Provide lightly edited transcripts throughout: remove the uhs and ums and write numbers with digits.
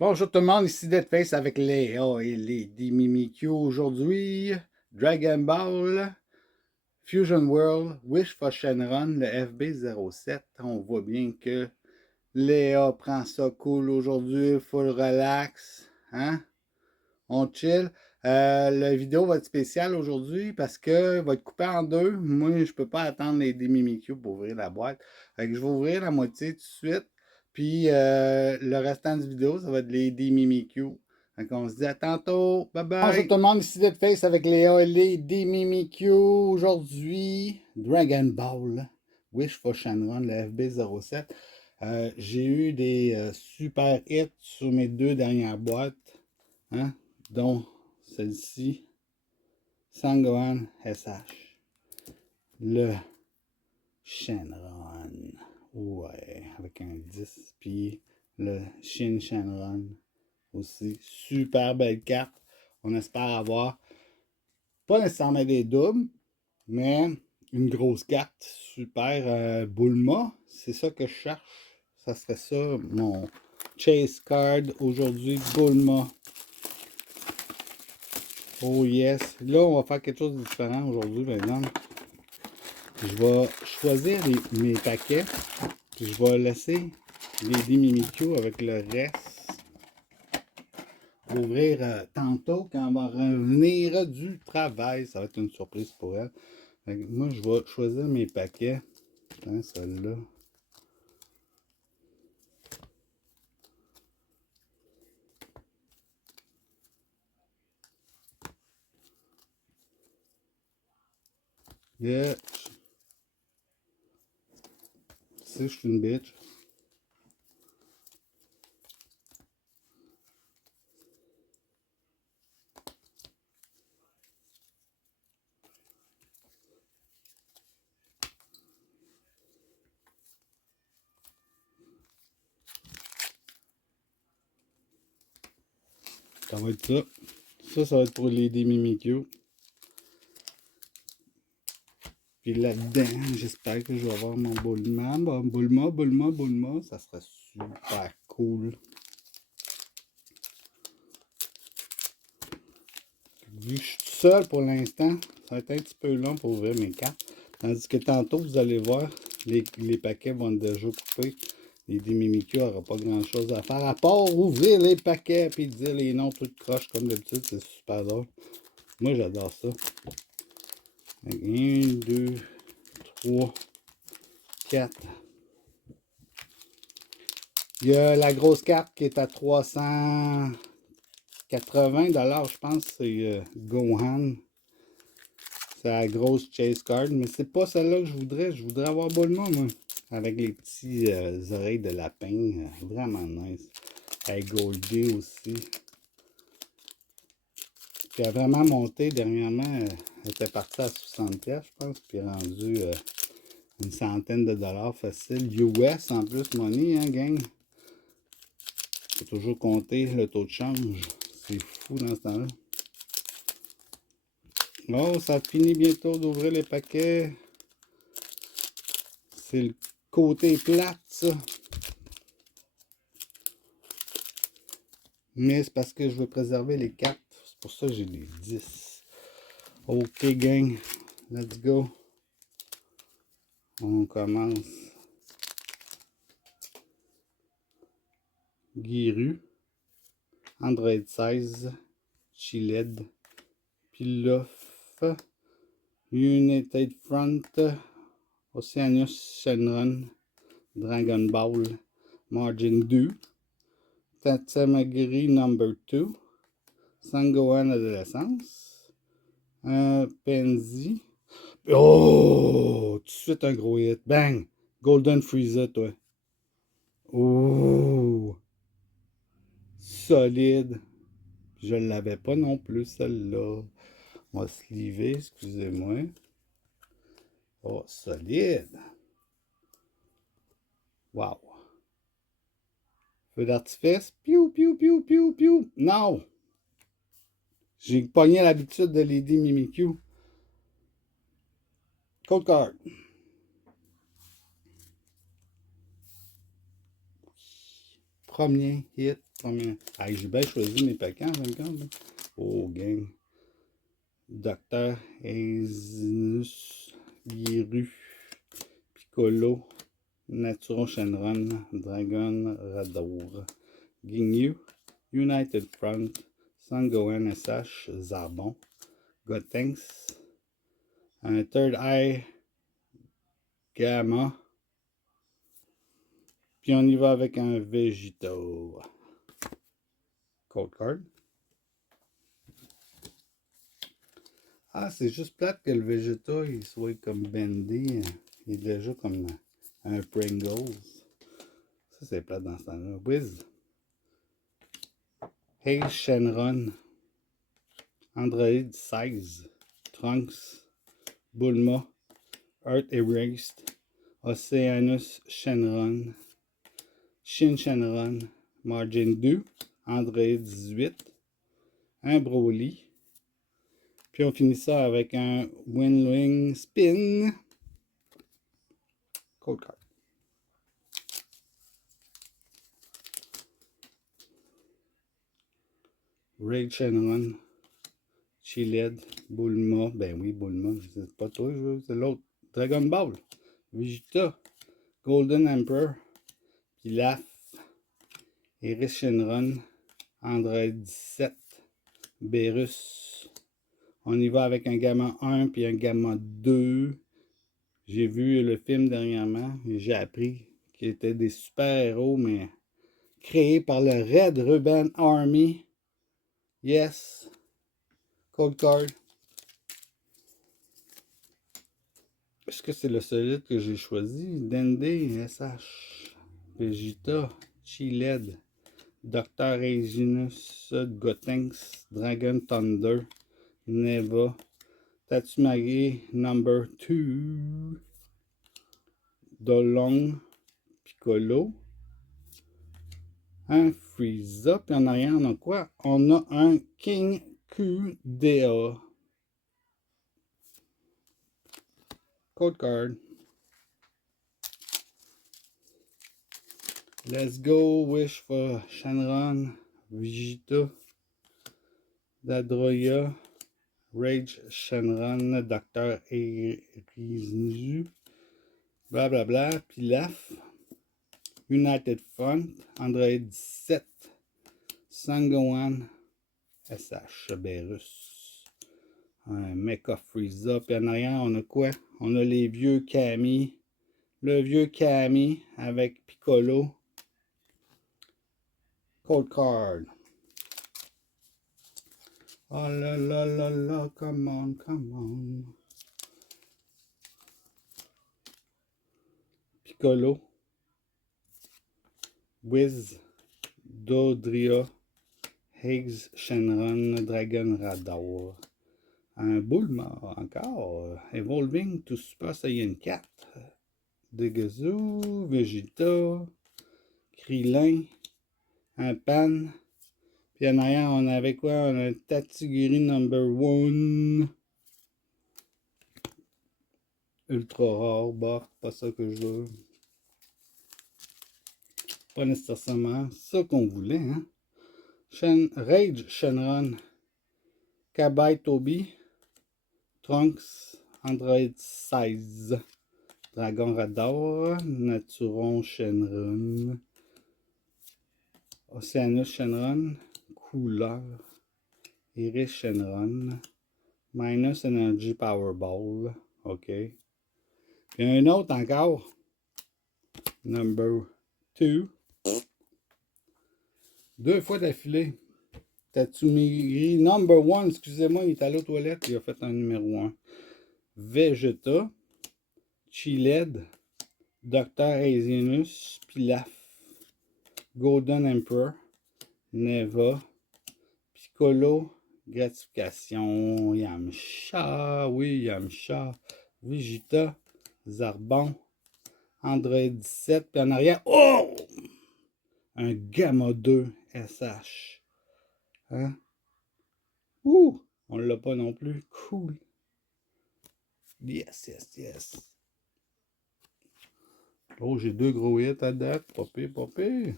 Bonjour tout le monde, ici Deadface avec Léa et Lady Mimikyu. Aujourd'hui, Dragon Ball, Fusion World, Wish for Shenron, le FB07. On voit bien que Léa prend ça cool aujourd'hui, full relax. Hein? On chill. La vidéo va être spéciale aujourd'hui parce que va être coupée en deux. Moi, je peux pas attendre Lady Mimikyu pour ouvrir la boîte. Fait que je vais ouvrir la moitié tout de suite. Puis le restant de la vidéo, ça va être Lady Mimikyu. Fait qu'on se dit à tantôt. Bye Bonjour bye. tout le monde, ici Deadface avec Léa et Lady Mimikyu. Aujourd'hui, Dragon Ball, Wish for Shenron, le FB07. J'ai eu des super hits sur mes deux dernières boîtes, hein, dont celle-ci, Sangohan SH, le Shenron. Ouais, avec un 10, puis le Shin Shenron aussi. Super belle carte. On espère avoir pas nécessairement des doubles, mais une grosse carte. Super Bulma. C'est ça que je cherche. Ça serait ça, mon chase card aujourd'hui. Bulma. Oh yes. Là, on va faire quelque chose de différent aujourd'hui, par exemple. Je vais choisir mes paquets. Puis je vais laisser Lady Mimikyu avec le reste. Ouvrir tantôt quand on va revenir du travail. Ça va être une surprise pour elle. Moi, je vais choisir mes paquets. Hein, celle-là. Yeah. Tu sais, je suis une bitch. Ça va être ça. Ça va être pour l'aider Mimikyu. Puis là-dedans, j'espère que je vais avoir mon Bulma. Bon, Bulma. Ça serait super cool. Vu que je suis tout seul pour l'instant, ça va être un petit peu long pour ouvrir mes cartes. Tandis que tantôt, vous allez voir, les paquets vont être déjà coupés. Les Mimikyu n'aura pas grand chose à faire à part ouvrir les paquets et dire les noms tout croche comme d'habitude. C'est super drôle. Moi, j'adore ça. 1, 2, 3, 4. Il y a la grosse carte qui est à 380 $, je pense. C'est Gohan. C'est la grosse chase card. Mais c'est pas celle-là que je voudrais. Je voudrais avoir Bulma, moi. Avec les petits oreilles de lapin. Vraiment nice. Avec Goldie aussi. Puis elle a vraiment monté dernièrement. Elle était partie à 60$, je pense. Puis rendue une centaine de dollars facile. US en plus, money, hein, gang. Faut toujours compter le taux de change. C'est fou dans ce temps-là. Oh, ça finit bientôt d'ouvrir les paquets. C'est le côté plate, ça. Mais c'est parce que je veux préserver les cartes. C'est pour ça que j'ai les 10. Ok, gang. Let's go. On commence. Giru. Android 16. Chiled. Pilaf. United Front. Oceanus Shenron. Dragon Ball. Margin 2. Tatsamagiri number 2. Sangohan Adolescence. Penzi. Oh! Tout de suite un gros hit. Bang! Golden Frieza, toi. Oh! Solide. Je ne l'avais pas non plus, celle-là. On va se livrer, excusez-moi. Oh, solide. Wow. Feu d'artifice. Piou, piou, piou, piou, piou. Non! J'ai pogné l'habitude de l'aider Mimikyu. Code card. Premier hit. Ah, j'ai bien choisi mes paquets en fin de compte. Là. Oh, gang. Docteur Aizinus, Giru, Piccolo, Naturon Shenron, Dragon Radour, Ginyu, United Front, Sangohan SH, Zarbon, Gotenks, un Third Eye Gamma, puis on y va avec un Vegito. Code card. Ah, c'est juste plate que le Vegeta il soit comme bendé. Il est déjà comme un Pringles. Ça, c'est plate dans ce temps-là. Wiz. Hey Shenron. Android 16. Trunks. Bulma. Earth Erased. Oceanus Shenron. Shin Shenron. Margin 2. Android 18. Un Broly. Puis on finit ça avec un Winling Spin. Code card. Raid Shenron. Chiled. Bulma. Ben oui, Bulma. C'est pas toi, c'est l'autre. Dragon Ball. Vegeta. Golden Emperor. Pilaf. Iris Shenron. Android 17. Berus. On y va avec un Gamma 1 puis un Gamma 2. J'ai vu le film dernièrement et j'ai appris qu'ils étaient des super-héros, mais créés par le Red Ruben Army. Yes. Code card. Est-ce que c'est le solide que j'ai choisi? Dende, SH, Vegeta, Chiled, Dr. Aeginus, Gotenks, Dragon Thunder, Neva, Tatsumaki number 2, Dolong, Piccolo, un Frieza, puis en arrière on a quoi? On a un King QDA. Code card. Let's go, Wish for Shenron, Vegeta, Dadroya, Rage Shenron, Dr. Erizu, blablabla, Pilaf, United Front, Android 17, Sangohan, SH, Berus, un Mecha Frieza, puis en arrière on a quoi? On a les vieux Kami, le vieux Kami avec Piccolo. Code card. Oh la la la la, come on, come on. Piccolo. Wiz. Dodria. Higgs, Shenron, Dragon Radar. Un Bulma encore. Evolving to Super Saiyan 4. Degazoo, Vegeta. Krillin. Un Pan. Puis en arrière, on avait quoi? On a un Tatsugiri number 1. Ultra rare, bah, pas ça que je veux. Pas nécessairement ça qu'on voulait, hein. Rage Shenron. Kabai Toby. Trunks. Android 16. Dragon Radar. Naturon Shenron. Oceanus Shenron. Couleur. Iris Shenron. Minus Energy Powerball. OK. Puis un autre encore. Number 2. Deux fois d'affilée. Tatsumiri number 1. Excusez-moi, il est allé aux toilettes. Il a fait un numéro 1. Vegeta. Chiled. Dr. Aezinus. Pilaf. Golden Emperor. Neva. Piccolo. Gratification. Yamcha. Oui, Yamcha. Vegeta. Zarbon. Android 17. Puis en arrière. Oh! Un Gamma 2 SH. Hein? Ouh! On l'a pas non plus. Cool. Yes, yes, yes. Oh, j'ai deux gros hits à date. Pas pire, pas pire.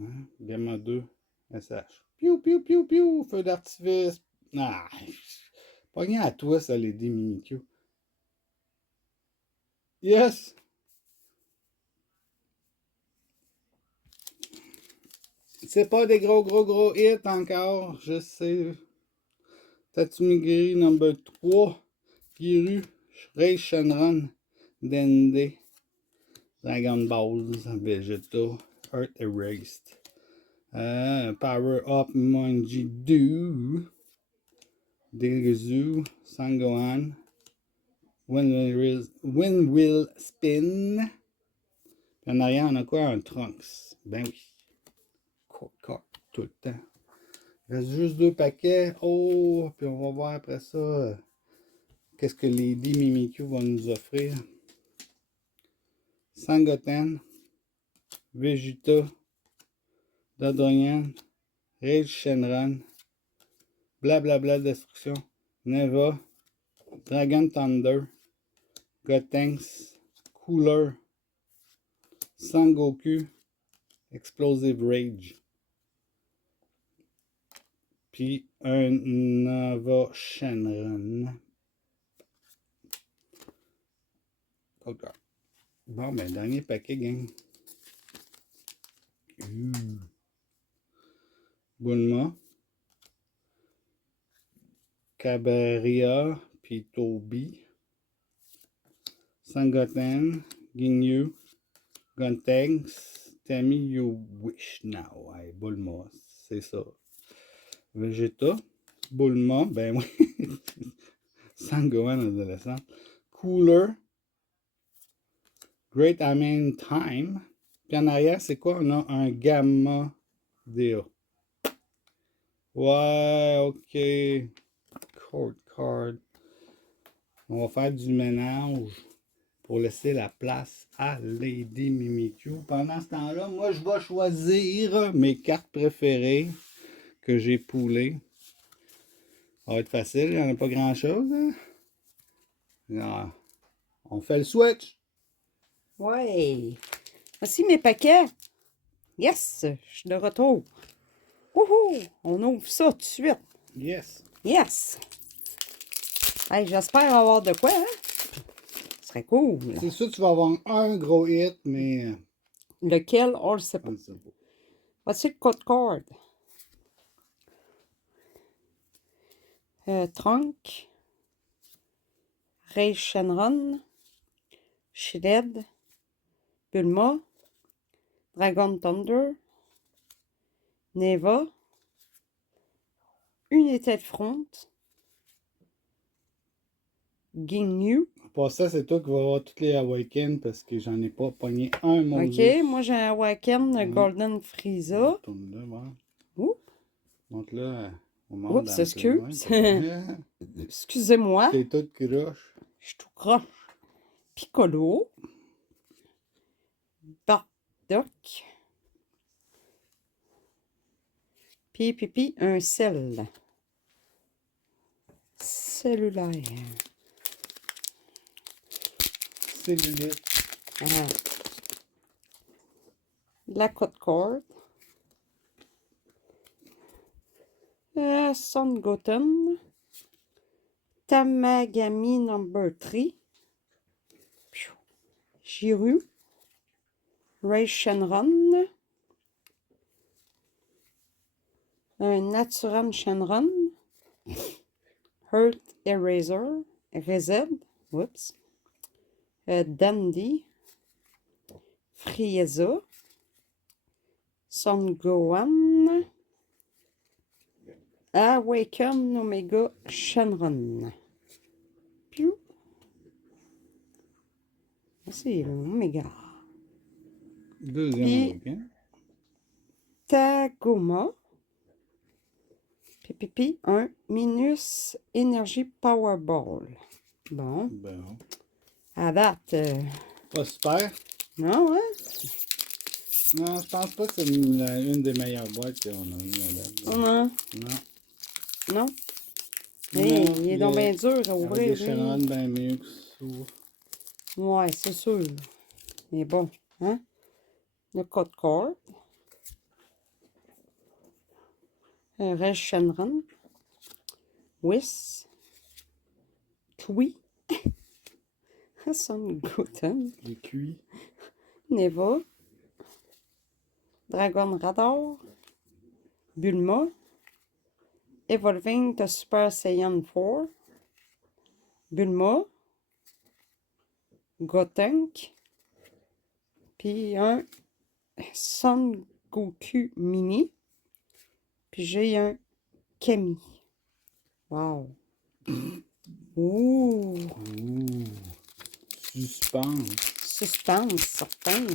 Hein? Gamma 2, SH. Piou, piou, piou, piou, feu d'artifice. Ah, pogné à toi, ça, les Mimikyu. Yes! C'est pas des gros hits encore, je sais. Tatsumigiri number 3. Giru, Rei Shenron, Dende, Dragon Balls, Vegeta, Earth Erased. Power Up Monji Do, Deguzu, Sangohan, Wind Will Spin. Puis en arrière, on a quoi? Un Trunks. Ben oui. Code, tout le temps. Il reste juste 2 paquets. Oh, puis on va voir après ça qu'est-ce que les Mimikyu vont nous offrir. Sangoten, Vegeta, Dodonyan, Rage Shenron, Blablabla Destruction, Neva, Dragon Thunder, Gotenks, Cooler, Sangoku, Explosive Rage. Puis un Nova Shenron. OK. Bon, ben, dernier paquet, gang. Bulma, Cabaria, puis Toby, Sangoten, Ginyu, Guntanks, Tammy, You Wish Now. Hey, Bulma, c'est ça. Vegeta, Bulma, ben oui. Sangohan adolescent. Cooler, Great Amen Time. Puis en arrière, c'est quoi? On a un Gamma DA. Ouais, ok. Court card. On va faire du ménage pour laisser la place à Lady Mimikyu. Pendant ce temps-là, moi, je vais choisir mes cartes préférées que j'ai poulées. Ça va être facile, il n'y en a pas grand-chose. Hein? Non. On fait le switch. Ouais. Voici mes paquets. Yes, je suis de retour. Wouhou! On ouvre ça tout de suite. Yes. Yes! Hey, j'espère avoir de quoi, hein? Ce serait cool. C'est sûr que tu vas avoir un gros hit, mais... Lequel? On le sait pas. Voici le code card. Trunk. Rei Shenron. Shred. Bulma. Dragon Thunder. Neva. Unité de front. Ginyu. Pour ça, c'est toi qui vas avoir toutes les Awaken parce que j'en ai pas pogné un mot. Ok, moi j'ai un Waken Golden Frieza. Tourne là, voilà. Oups. Montre-le au monde. Oups, excuse. Ouais, Excusez-moi. t'es toute croche. Je suis tout croche. Piccolo. Bardock. Puis, un sel. Cellulaire. Cellulite. Ah. La code card. Son Goten. Tamagami number 3. Jiru. Rei Shenron. Un Natural Shenron. Earth Eraser. Reset. Whoops. Dandy. Frieza. Son Gohan. Awaken Omega Shenron. Piou. C'est l'Omega. Deuxième Awaken. Tagoma. Puis, un Minus Energy Powerball. Bon. Bon. À date. Pas super. Non, hein? Non, je pense pas que c'est une des meilleures boîtes qu'on a eues à date. Non. Non. Non. Hey, Non, il est donc bien dur à Avec ouvrir. des lui. Shenron bien mieux que ça. Ouais, c'est sûr. Mais bon, hein? Le code card. Reg Shenron. Whis. Kui. Son Guten. Les cuits. Neva. Dragon Radar. Bulma. Evolving to Super Saiyan 4. Bulma. Gotenk. Puis un Son Goku Mini. Puis j'ai un Kami. Wow. Ouh. Ouh. Suspense. Suspense, certain.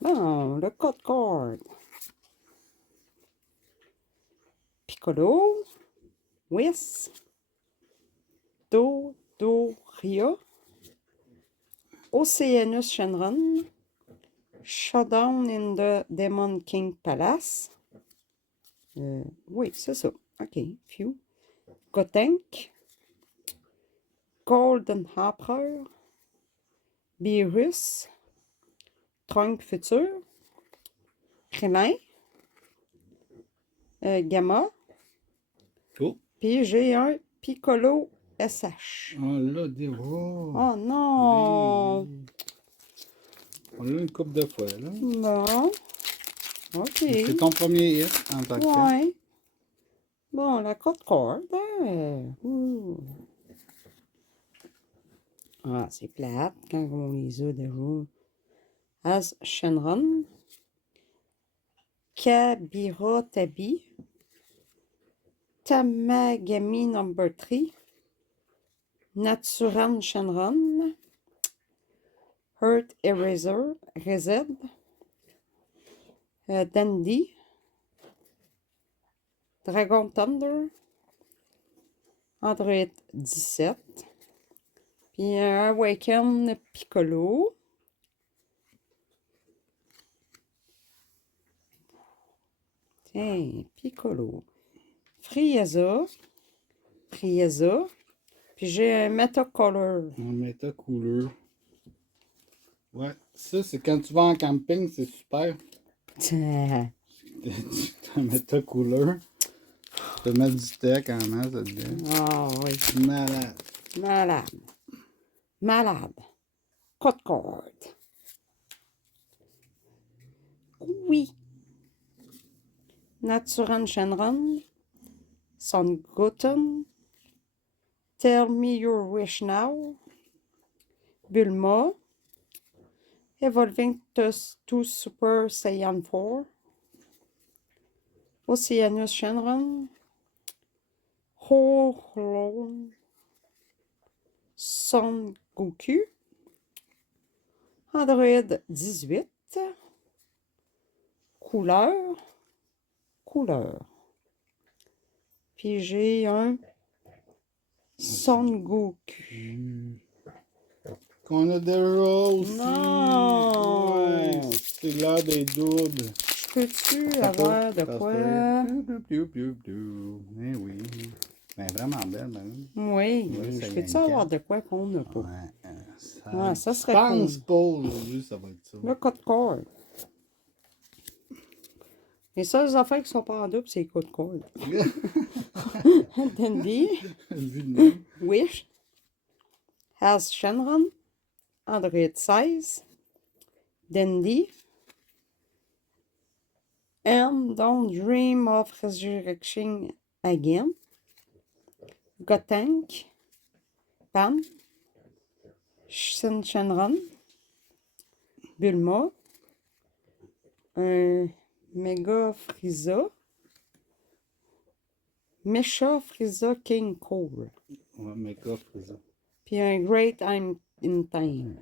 Bon, le code card. Piccolo. Whis. Dodoria. Oceanus Shenron. Showdown in the Demon King Palace. Oui, c'est ça. OK. Phew. Gotenk. Golden Emperor. Beerus. Trunk Futur. Krillin. Gamma. Oh. Puis j'ai un Piccolo SH. On l'a dit. Oh. Oh non! Oui. On l'a une couple de fois, là. Bon. OK. C'est ton premier hit en tant que tel. Ouais. Bon, la code corde. Ouh. Ah, c'est plate quand on les a déjà. As Shenron. Kabira Tabi. Tamagami number 3. Naturan Shenron. Hurt Eraser. Rezed. Dandy. Dragon Thunder. Android 17. Puis un Awaken Piccolo. Tiens, Piccolo. Frieza. Frieza. Puis j'ai un Metacolor. Un méta couleur. Ouais, ça, c'est quand tu vas en camping, c'est super. Tiens. Tu méta couleur. Tu peux mettre du steak en masse dedans. Ah oui. Malade. Malade. Malade. Code card. Oui. Naturan Shenron. Son Goten. Tell me your wish now. Bulma. Evolving to Super Saiyan 4. Oceanus Shenron. Horlon. Son Goku. Android 18. Couleur. Couleur. Puis j'ai un Son Goku. Qu'on a déjà aussi. Non! Ouais, c'est l'heure des doubles. Je peux-tu Ça peut- avoir de ça se quoi? Eh oui. Ben, vraiment belle, madame. Oui, Ouais, ça je y a peux-tu une avoir carte. de quoi qu'on n'a pas? Ouais, Ouais, ça serait Je pense cool. pas aujourd'hui, ça va être ça. Le code card. Les seules affaires qui sont pas en double, c'est les codes card. Dandy, Vu de même. Wish, Has Shenron, Android 16, Dandy, and Don't Dream of Resurrection Again, Gotenk, Pan, Shenron, Bulma, un Mega Frieza, Mecha Frieza King Cole, Ouais, mais coffre, ça. puis un Great I'm in Time.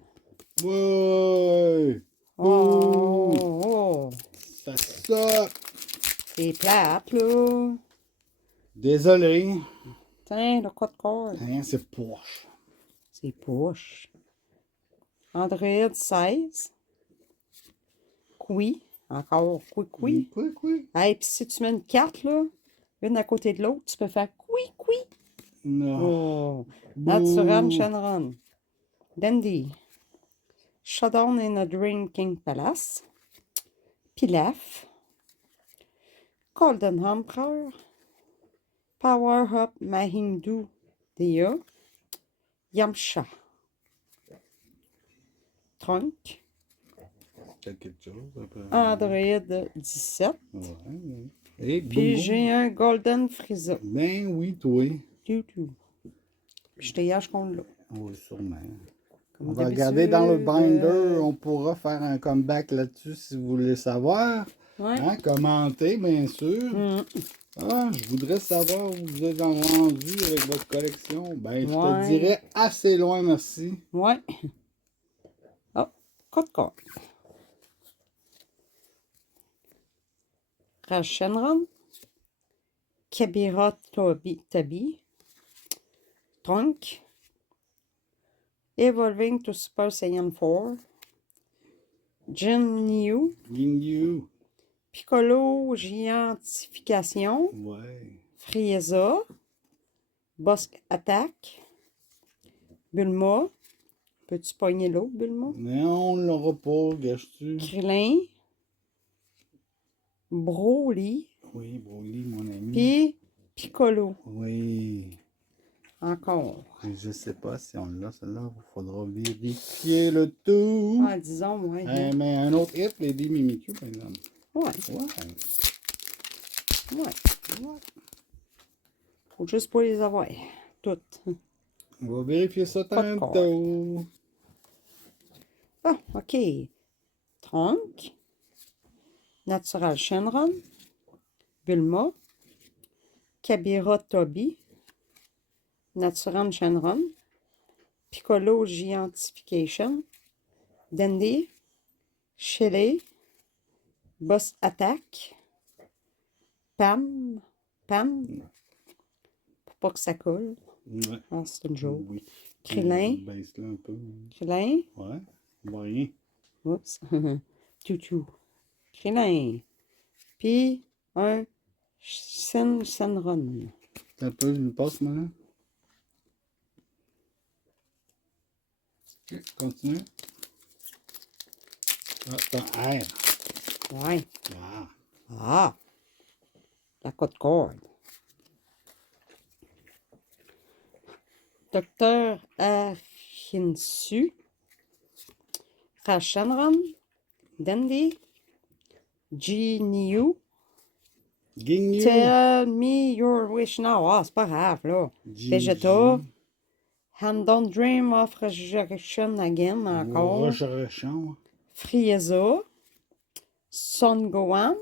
Ouais! Oh, oh, Ça saute! c'est plate, là. Désolé. Tiens, le code card. Rien, c'est poche. C'est poche. Android 16. Kui. Encore Kui. Quoi? Hey, puis si tu mets une carte, là, une à côté de l'autre, tu peux faire Kui. Non. Oh. Bouh. Naturan Shenron. Dandy. Showdown in a Drinking Palace. Pilaf. Golden Emperor, Power Up Mahindu Dia, Yamcha, Trunk, T'as quelque chose après? Android 17, Ouais. Et boum, puis boum. j'ai un Golden Frieza. Ben oui, toi. Tout. Puis je te gage qu'on l'a. Oui, sûrement. Comme On va regarder dans le d'habitude, binder. On pourra faire un comeback là-dessus si vous voulez savoir. Ouais. Hein? Commentez, bien sûr. Mm. Ah, je voudrais savoir où vous êtes rendu avec votre collection. Ben, je te Ouais. dirais assez loin, merci. Ouais. Oh, code corde. Shenron, Kabira Tabi, Trunk, Evolving to Super Saiyan 4, Jin Yu, Ginyu. Piccolo Giantification, Ouais. Frieza, Boss Attack, Bulma, peux-tu pogner l'autre Bulma? Mais on l'aura pas, gâches-tu? Krillin, Broly, Oui, Broly, mon ami. puis Piccolo, Oui. encore. Et je sais pas si on l'a, celle-là. Il faudra vérifier le tout. Ah, disons, ouais. Mais un autre hit, Lady Mimikyu, par exemple. Ouais, Ouais. ouais. Faut juste pas les avoir. Toutes. On va vérifier ça Pas de tantôt. Ah, ok. Trunk, Natural Shenron, Bulma, Kabira Tobi, Natural Shenron, Piccolo Giantification, Dandy, Shelley, Boss Attack, Pam, pour pas que ça colle. Ouais. Ah, c'est une joke. Oui. Krillin, Baisse-le un peu. Krillin, Ouais. Rien. oups, Toutou, Krillin, puis un Shenron. Un peu, je passe maintenant. Ok, continue. Ah, t'as R. Ouais. Ah. Ah, la côte corde. Docteur Ahinsu, Rashanran, Dandy, Ginyu, Ginyu. Tell me your wish now. Ah, c'est pas grave, là. Vegeta, Hand Don't Dream of Resurrection Again, encore. Recherchons. Frieza, Son Gohan,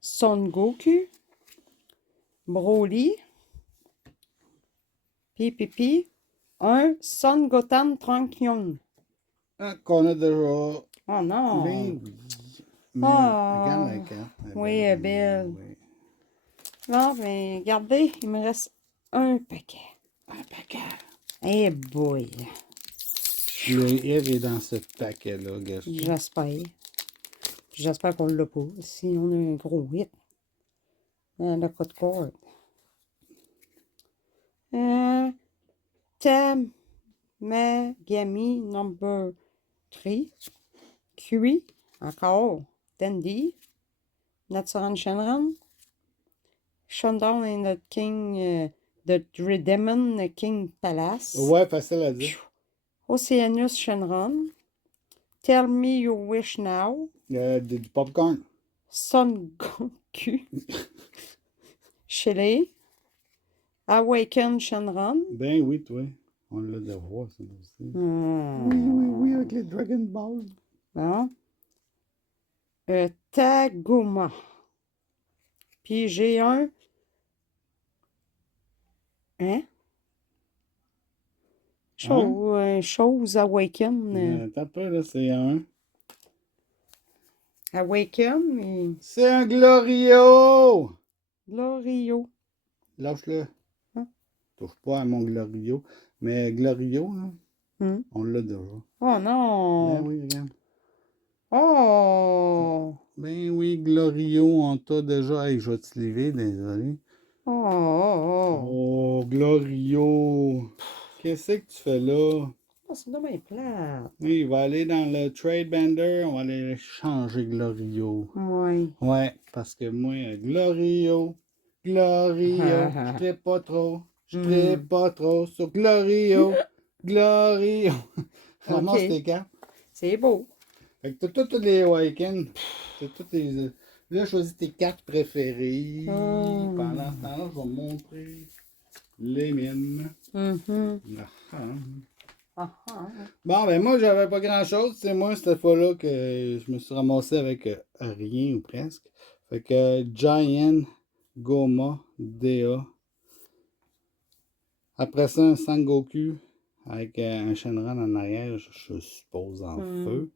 Son Goku, Broly, Pipipi, un Son Goten Trunkyun. Ah, qu'on a déjà. Oh non! Ben oui. Mais Ah. regarde la carte. Oui, elle est belle. Oui. Bon, ben, regardez, il me reste un paquet. Un paquet. Eh boy! Le F est dans ce paquet-là, gars. J'espère. J'espère qu'on l'a pas. Si on a un gros hit. Le code corde. Tamagami number 3. Curie. Encore. Dandy. Natsuran Shenron. Shundown in the King. The Demon King Palace. Ouais, facile à dire. Oceanus Shenron. Tell me your wish now. Du popcorn. Son Goku. Shelley. Awaken Shenron. Ben oui, toi. On l'a de voir, ça aussi. Hmm. Oui, avec les Dragon Ball. Bon. Tagoma. Puis j'ai un. Hein? Chose Awaken. T'as pas, là, c'est un. Awaken et C'est un Glorio! Glorio. Lâche-le. Hein? Touche pas à mon Glorio. Mais Glorio, là, Hmm. on l'a déjà. Oh non! Ben oui, regarde. Oh! Ben oui, Glorio, on t'a déjà. Hey, je vais te lever, désolé. Oh! Oh, Glorio! Qu'est-ce que tu fais là? c'est dommage plate. Oui, il va aller dans le Trade Bender. On va aller changer Glorio. Ouais. Ouais, parce que moi, Glorio, je trippe pas trop. Je trippe pas trop sur Glorio, Glorio. Ramasse OK. tes cartes. C'est beau. Fait que t'as tous les Awaken. T'as toutes les. Là, choisis tes cartes préférées. Pendant ce temps-là, je vais me montrer les miennes. Ah, ah. Ah, ah. Bon, ben moi, j'avais pas grand-chose. C'est moi, cette fois-là, que je me suis ramassé avec rien ou presque. Fait que Giant, Goma, DA. Après ça, un Sangoku avec un Shenron en arrière, je suppose en feu.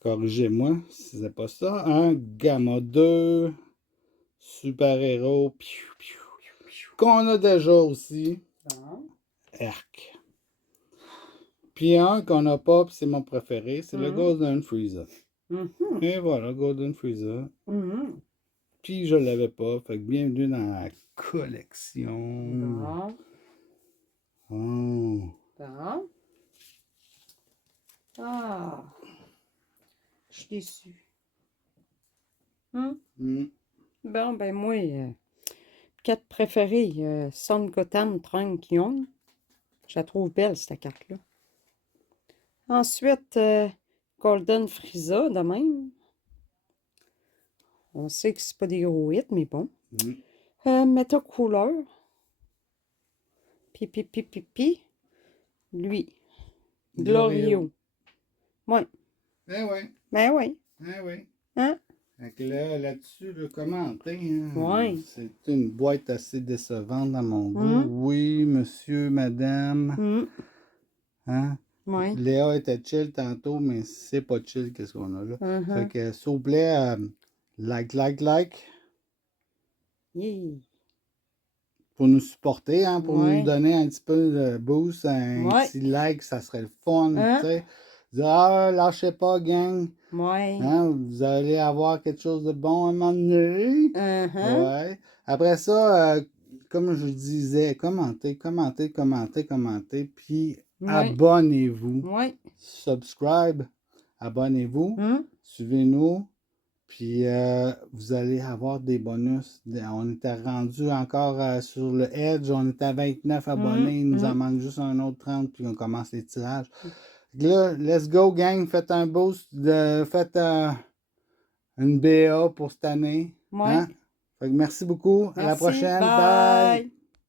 Corrigez-moi si c'est pas ça. Un Gamma 2, super-héros, qu'on a déjà aussi. Bon. Arc. Puis un qu'on n'a pas, puis c'est mon préféré, c'est le Golden Freezer. Et voilà, Golden Freezer. Puis je l'avais pas, fait que bienvenue dans la collection. Bon. Oh. Bon. Ah. Je suis déçue. Bon, ben moi, carte préférée, Son Goten Trunks Young. Je la trouve belle, cette carte-là. Ensuite, Golden Frieza, de même. On sait que c'est pas des gros hits, mais bon. Meta Couleur. Pi. Lui. Glorio. Ouais. Eh oui, Ben oui. eh oui. Hein? Fait que là-dessus, le commenter, hein, Ouais. c'est une boîte assez décevante dans mon goût. Oui, monsieur, madame. Hein? Ouais. Léa était chill tantôt, mais c'est pas chill qu'est-ce qu'on a là. Fait que, s'il vous plaît, like. Yeah. Pour nous supporter, hein, pour Ouais. nous donner un petit peu de boost, un Ouais. petit like, ça serait le fun, Hein? tu sais. Dire, ah, lâchez pas, gang. Ouais. Hein, vous allez avoir quelque chose de bon à un moment donné. Ouais. Après ça, comme je disais, commentez. Puis abonnez-vous. Ouais. Subscribe. Abonnez-vous. Suivez-nous. Puis vous allez avoir des bonus. On était rendu encore sur le Edge. On était à 29 abonnés. Il nous en manque juste un autre 30. Puis on commence les tirages. Là, let's go, gang. Faites un boost. Faites une BA pour cette année. Ouais. Hein? Fait que merci beaucoup. À la Merci. prochaine. Bye. Bye.